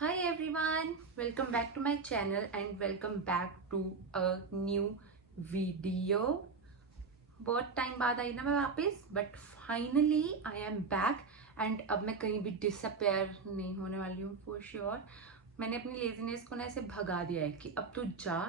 Hi everyone, welcome back to my channel and welcome back to a new video. बहुत time बाद आई ना मैं वापस, but finally I am back and अब मैं कहीं भी डिसअपेयर नहीं होने वाली हूँ फॉर श्योर। मैंने अपनी लेजीनेस को ना ऐसे भगा दिया है कि अब तू जा,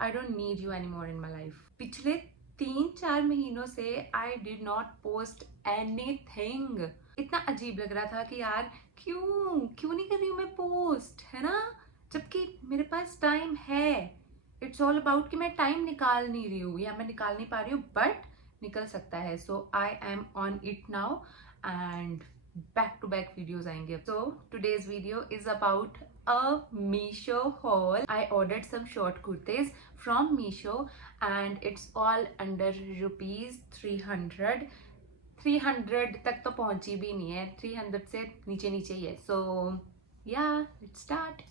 I don't need you any more in my life. पिछले 3-4 महीनों से I did not post anything. इतना अजीब लग रहा था कि यार क्यों क्यों नहीं कर रही हूँ मैं पोस्ट, है ना, जबकि मेरे पास टाइम है। इट्स ऑल अबाउट कि मैं टाइम निकाल नहीं रही हूँ या मैं निकाल नहीं पा रही हूँ, बट निकल सकता है। So I am on it now and back to back videos आएंगे। So today's video is about a Meesho haul. I ordered some short kurtis from Meesho and it's all under rupees 300. 300 तक तो पहुंची भी नहीं है, 300 से नीचे नीचे ही है। सो या लेट्स स्टार्ट।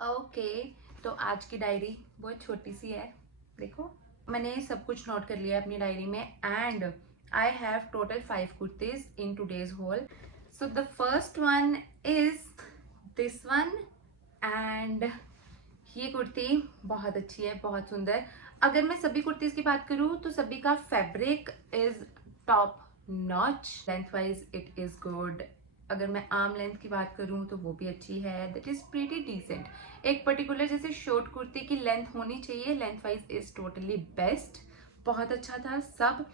ओके, तो आज की डायरी बहुत छोटी सी है। देखो, मैंने सब कुछ नोट कर लिया है अपनी डायरी में and I have total 5 kurtis in today's haul. So the first one is this one and ये कुर्ती बहुत अच्छी है, बहुत सुंदर। अगर मैं सभी कुर्तीज की बात करूँ तो सभी का fabric is top notch, length wise it is good. अगर मैं आर्म लेंथ की बात करूं तो वो भी अच्छी है, दैट इज प्रीटी डिसेंट। एक पर्टिकुलर जैसे शॉर्ट कुर्ती की लेंथ होनी चाहिए, length wise is totally best, बहुत अच्छा था सब।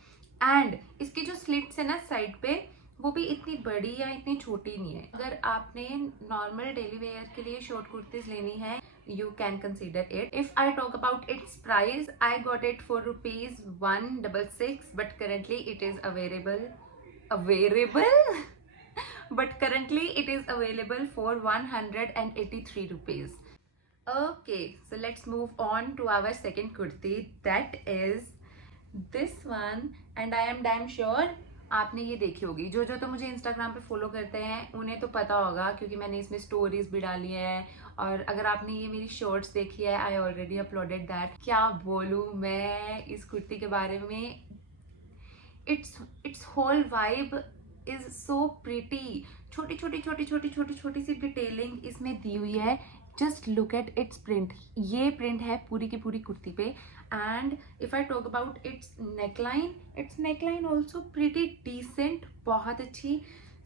एंड इसकी जो स्लिट्स है ना साइड पे, वो भी इतनी बड़ी या इतनी छोटी नहीं है। अगर आपने नॉर्मल डेली वेयर के लिए शॉर्ट कुर्तीज लेनी है, you can consider it. If I talk about its price, I got it for rupees 166, but currently it is available but currently it is available for 183 rupees. Okay, so let's move on to our second kurti, that is this one and I am damn sure आपने ये देखी होगी। जो जो तो मुझे Instagram पे follow करते हैं उन्हें तो पता होगा, क्योंकि मैंने इसमें स्टोरीज भी डाली है। और अगर आपने ये मेरी शॉर्ट्स देखी है, आई ऑलरेडी अपलोडेड दैट। क्या बोलूँ मैं इस कुर्ती के बारे में, its whole vibe is so pretty. छोटी छोटी छोटी छोटी छोटी छोटी सी डिटेलिंग इसमें दी हुई है। Just look at its print. ये प्रिंट है पूरी की पूरी कुर्ती पे। And if I talk about its neckline also pretty decent, बहुत अच्छी।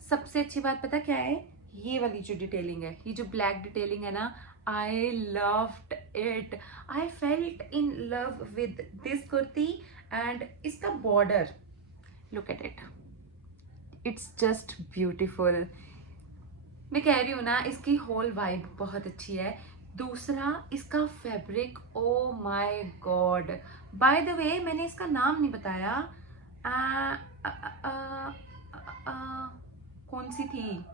सबसे अच्छी बात पता क्या है, ये वाली जो डिटेलिंग है, ये जो ब्लैक डिटेलिंग है ना, I loved it. I felt in love with this kurti. And इसका border, look at it, it's just beautiful. मैं कह रही हूँ ना, इसकी होल वाइब बहुत अच्छी है। दूसरा इसका fabric, O my God. By the way मैंने इसका नाम नहीं बताया। आ, आ, आ, आ, आ, कौन सी थी,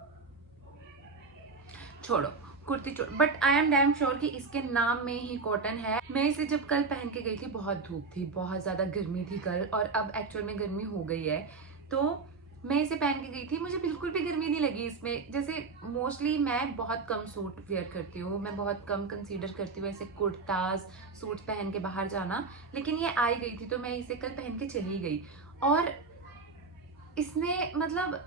छोड़ो, कुर्ती छोड़ो, but I am damn sure कि इसके नाम में ही कॉटन है। मैं इसे जब कल पहन के गई थी, बहुत धूप थी, बहुत ज्यादा गर्मी थी कल, और अब एक्चुअल में गर्मी हो गई है। तो मैं इसे पहन के गई थी, मुझे बिल्कुल भी गर्मी नहीं लगी इसमें। जैसे मोस्टली मैं बहुत कम सूट वेयर करती हूँ, मैं बहुत कम कंसीडर करती हूँ ऐसे कुर्ताज सूट पहन के बाहर जाना, लेकिन ये आई गई थी तो मैं इसे कल पहन के चली गई। और इसने मतलब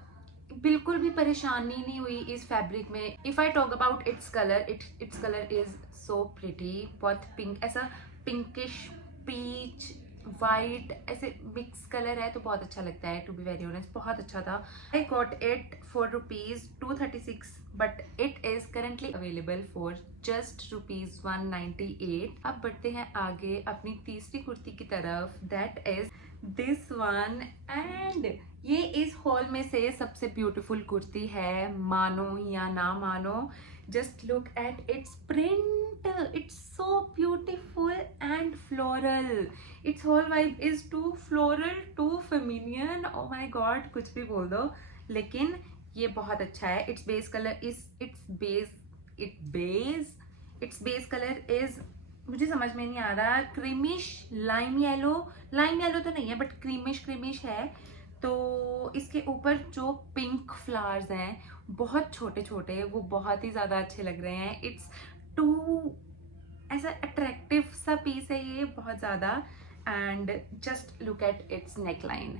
बिल्कुल भी परेशानी नहीं हुई इस फैब्रिक में। If I talk about its colour, its colour is so pretty. बहुत पिंक, ऐसा पिंकिश पीच वाइट ऐसे मिक्स कलर है, तो बहुत अच्छा लगता है। टू बी वेरी ऑनेस्ट बहुत अच्छा था। I got it for rupees 236, but it is currently available for just rupees 198। अब बढ़ते हैं आगे अपनी तीसरी कुर्ती की तरफ, that is this one. And ये इस हॉल में से सबसे ब्यूटीफुल कुर्ती है, मानो या ना मानो। Just look at its print, it's so beautiful and floral. It's whole vibe is too floral too feminine, oh my God, कुछ भी बोल दो, लेकिन ये बहुत अच्छा है। It's base colour is it's base colour is, मुझे समझ में नहीं आ रहा, creamish lime yellow. Lime yellow तो नहीं है, बट क्रीमिश है। तो इसके ऊपर जो पिंक फ्लावर्स हैं बहुत छोटे छोटे, वो बहुत ही ज्यादा अच्छे लग रहे हैं। इट्स टू ऐसा अट्रैक्टिव सा पीस है ये, बहुत ज्यादा। And just look at its neckline.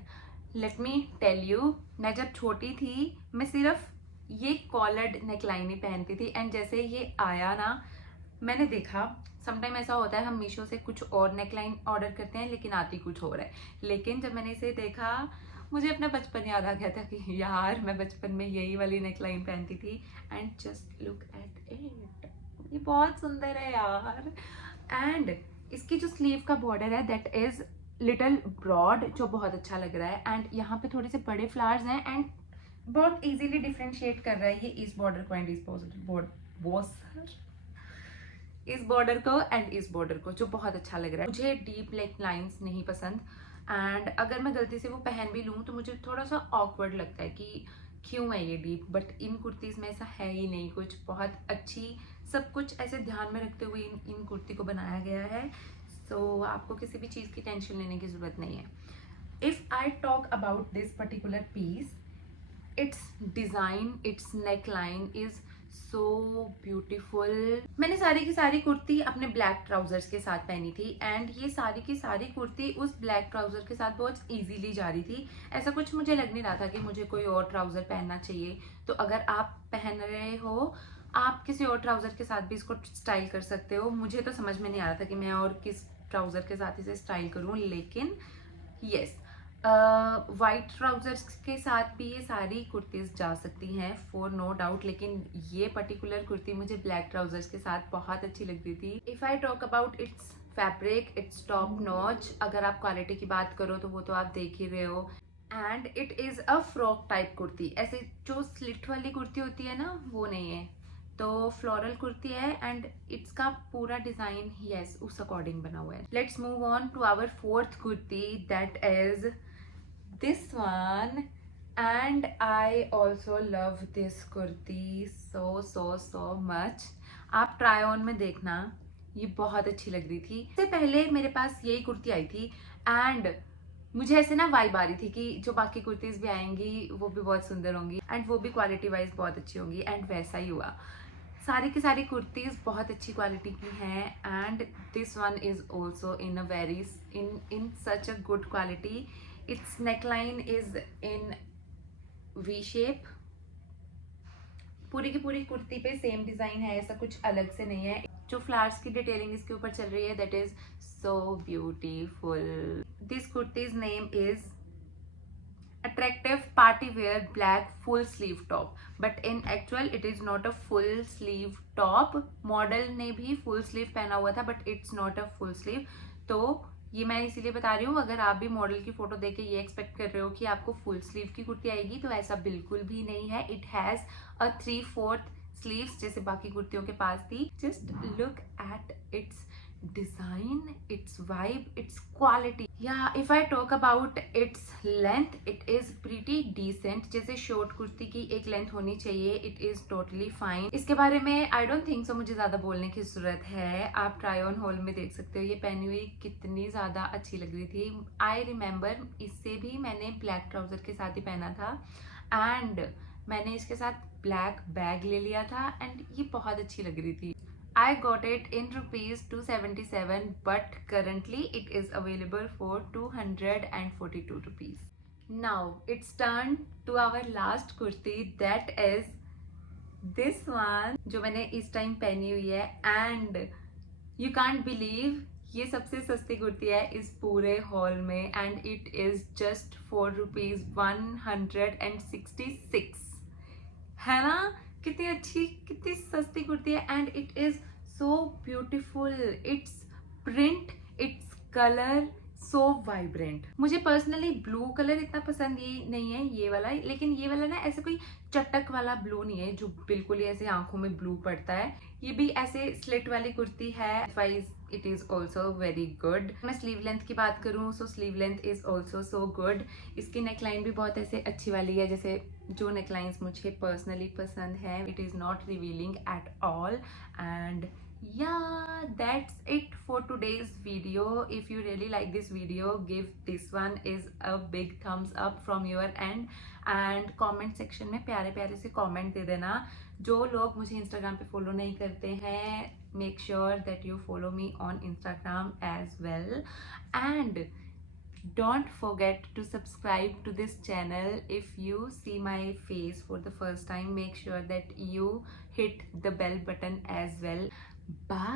Let me tell you, मैं जब छोटी थी मैं सिर्फ ये कॉलर्ड नेकलाइन ही पहनती थी एंड जैसे ये आया ना, मैंने देखा समटाइम ऐसा होता है हम मीशो से कुछ और नेकलाइन ऑर्डर करते हैं लेकिन आती कुछ और है, लेकिन जब मैंने इसे देखा मुझे अपना बचपन याद आ गया था कि यार मैं बचपन में यही वाली नेकलाइन पहनती थी। And just look at it, ये बहुत सुंदर है यार। एंड इसकी जो स्लीव का बॉर्डर है दैट इज लिटिल ब्रॉड, जो बहुत अच्छा लग रहा है। एंड यहाँ पे थोड़े से बड़े फ्लावर्स हैं एंड बहुत इजीली डिफ्रेंशिएट कर रहा है ये इस बॉर्डर को एंड इस बॉर्डर को एंड इस बॉर्डर को, जो बहुत अच्छा लग रहा है। मुझे डीप नेक लाइन्स नहीं पसंद एंड अगर मैं गलती से वो पहन भी लूँ तो मुझे थोड़ा सा ऑकवर्ड लगता है कि क्यों है ये डीप, बट इन कुर्तीज़ में ऐसा है ही नहीं कुछ। बहुत अच्छी सब कुछ ऐसे ध्यान में रखते हुए इन कुर्ती को बनाया गया है। सो आपको किसी भी चीज़ की टेंशन लेने की ज़रूरत नहीं है। If I talk about this particular piece, its design, its neck line is so beautiful. मैंने सारी की सारी कुर्ती अपने ब्लैक ट्राउजर्स के साथ पहनी थी एंड ये सारी की सारी कुर्ती उस ब्लैक ट्राउजर के साथ बहुत इजीली जा रही थी। ऐसा कुछ मुझे लग नहीं रहा था कि मुझे कोई और ट्राउजर पहनना चाहिए। तो अगर आप पहन रहे हो, आप किसी और ट्राउजर के साथ भी इसको स्टाइल कर सकते हो। मुझे तो समझ में नहीं आ रहा था कि मैं और किस ट्राउजर के साथ इसे स्टाइल करूँ, लेकिन यस, वाइट ट्राउजर्स के साथ भी ये सारी कुर्तीज जा सकती हैं फॉर नो डाउट, लेकिन ये पर्टिकुलर कुर्ती मुझे ब्लैक ट्राउजर्स के साथ बहुत अच्छी लग रही थी। If I talk about it's fabric, its top notch. अगर आप क्वालिटी की बात करो तो वो तो आप देख ही रहे हो। And it is a frock type kurti, ऐसे जो स्लिट वाली कुर्ती होती है ना वो नहीं है, तो फ्लोरल कुर्ती है एंड इसका पूरा डिजाइन यस उस अकॉर्डिंग बना हुआ है। Let's move on to our fourth kurti that is this one, and I also love this kurti so much. आप ट्राई ऑन में देखना, ये बहुत अच्छी लग रही थी। इससे पहले मेरे पास यही कुर्ती आई थी एंड मुझे ऐसे ना वाइब आ रही थी कि जो बाकी कुर्तीज भी आएंगी वो भी बहुत सुंदर होंगी एंड वो भी क्वालिटी वाइज बहुत अच्छी होंगी एंड वैसा ही हुआ। सारी की सारी कुर्तीज बहुत अच्छी क्वालिटी की हैं and this one is also in a very in such a good quality. Its neckline is in V shape। पूरी की पूरी कुर्ती पे सेम डिजाइन है, ऐसा कुछ अलग से नहीं है। जो फ्लावर्स की डिटेलिंग इसके ऊपर चल रही है that is so beautiful. This kurtis name is attractive party wear black full sleeve top, but in actual it is not a full sleeve top। Model ने भी फुल स्लीव पहना हुआ था but it's not a full sleeve. तो ये मैं इसीलिए बता रही हूँ, अगर आप भी मॉडल की फोटो देख के ये एक्सपेक्ट कर रहे हो कि आपको फुल स्लीव की कुर्ती आएगी तो ऐसा बिल्कुल भी नहीं है। इट हैज अ 3/4 स्लीव्स जैसे बाकी कुर्तियों के पास थी। Just look at it's design, its vibe, its quality। Yeah, if I talk about its length, it is pretty decent। जैसे शॉर्ट कुर्ती की एक लेंथ होनी चाहिए, it is totally fine। इसके बारे में I don't think so मुझे ज्यादा बोलने की जरूरत है, आप ट्राई ऑन हॉल में देख सकते हो ये पहनी हुई कितनी ज्यादा अच्छी लग रही थी। आई रिमेम्बर इससे भी मैंने ब्लैक ट्राउजर के साथ ही पहना था एंड मैंने इसके साथ ब्लैक बैग ले लिया था एंड ये बहुत अच्छी लग रही थी। I got it in rupees 277 but currently it is available for 242 rupees। Now it's turned to our last kurti that is this one जो मैंने इस टाइम पहनी हुई है and you can't believe ये सबसे सस्ती कुर्ती है इस पूरे हॉल में and it is just for rupees 166। है ना, कितनी अच्छी कितनी सस्ती कुर्ती है and it is so beautiful. It's print, its colour so vibrant. मुझे पर्सनली ब्लू कलर इतना पसंद ये नहीं है ये वाला, लेकिन ये वाला ना ऐसे कोई चटक वाला ब्लू नहीं है जो बिल्कुल ही ऐसे आंखों में ब्लू पड़ता है। ये भी ऐसे स्लिट वाली कुर्ती है, it is also very good. मैं स्लीव लेंथ की बात करूँ so sleeve length is also so good. इसकी नेकलाइन भी बहुत ऐसे अच्छी वाली है, जैसे जो नेकलाइंस मुझे पर्सनली पसंद है। It is not revealing at all and yeah, that's it for today's video। if you really like this video, give this one is a big thumbs up from your end and comment section में प्यारे प्यारे से comment दे देना। जो लोग मुझे Instagram पे follow नहीं करते हैं, make sure that you follow me on Instagram as well and Don't forget to subscribe to this channel. If you see my face for the first time, make sure that you hit the bell button as well. Bye.